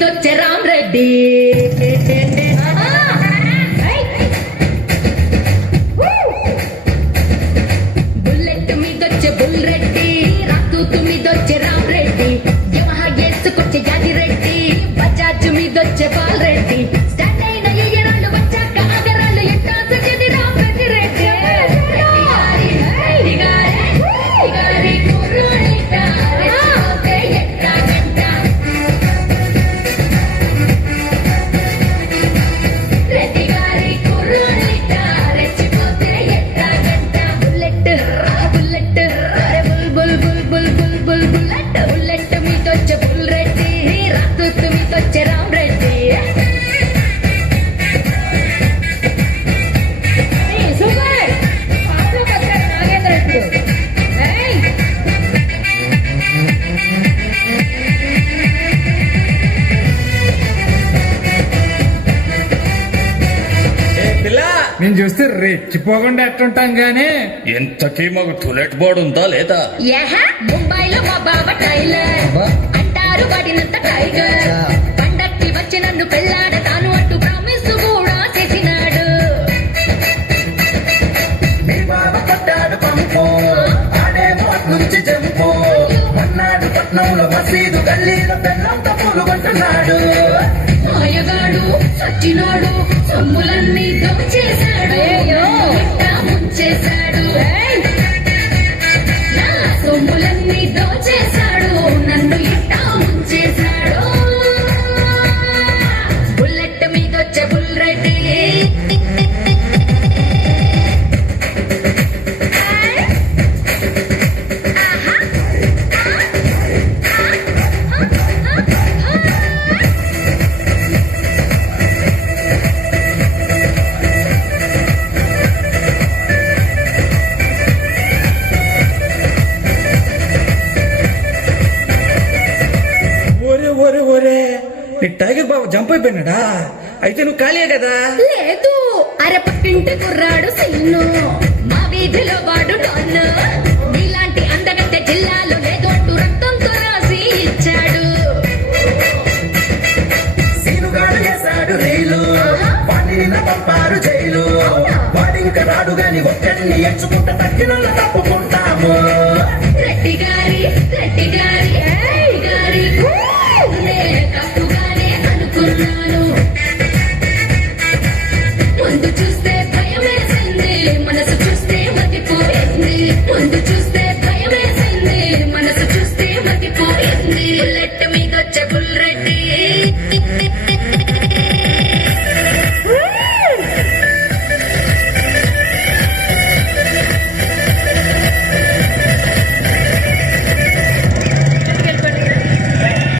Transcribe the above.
మీదొచ్చే Ramareddy bullet మీదొచ్చే బుల్రెడ్డి రాతూతు మీదొచ్చే రామరెడ్డి యమహా వేసుకొచ్చే యాదిరెడ్డి బజాజ్ మీదొచ్చే బాలరెడ్డి స్టాండ్ అయిన ఎయ్యరాళ్ళు వచ్చాక ఆగరాళ్ళు ఎట్టా సగది రామరెడ్డి రెడ్డి గారి కుర్రాడిట రెచ్చిపోతే ఎట్టా గంట రెడ్డి గారి కుర్రాడిట రెచ్చిపోతే ఎట్టా గంట బుల్లెట్ బుల్లెట్ అరే bull bull bull bull bull bull bullet bullet మీదొచ్చే బుల్ రెడ్డి రాతూతు మీదొచ్చే రామరెడ్డి సూపర్ పాటలు కట్టాడు నాగేంద్ర ఇప్పుడు నేను చూస్తే రెచ్చిపోకుండా ఎట్టుంటాం గానీ ఎంతకీ మాకు టూలెట్ బోర్డు ఉందా లేదా? ముంబైలో మా బావ టైలర్ అంటారు పడినంత టైగర్ పండక్కి వచ్చి నన్ను పెళ్ళాడతాను అంటూ ప్రామిస్ కూడా చేసినాడు మీ బావ కొట్టాడు పంపు ఆడేమో నుంచి జంపు మన్నాడు పట్నంలో మసీదు గల్లీలో బెల్లం తప్పులు కొంటున్నాడు మాయగాడు సచ్చినాడు సొమ్ములన్నీ దోచేశాడు ఇట్టా ముంచేశాడు నా సొమ్ములన్నీ దోచేశాడు నన్ను ఇట్టా ముంచేశాడు బుల్లెట్ మీదొచ్చే బుల్రెడ్డి ఒరే ఒరే ఒరే నీ టైగర్ బాబు జంప్ అయిపోయినాడా? అయితే నువ్వు ఖాళీయే కదా? లేదు అరే పక్కింటి కుర్రాడు సిన్ను మా వీధిలో వాడు డొన్ను నీలాంటి అందగత్తె జిల్లాలో లేదు అంటూ రక్తంతో రాసి ఇచ్చాడు సీనుగాడు వేశాడు రైలు వాడిని పంపారు జైలు వాడింక రాడు గాని ఒక్కడిని ఎంచుకుంటా తగ్గిన తప్పుకుంటాము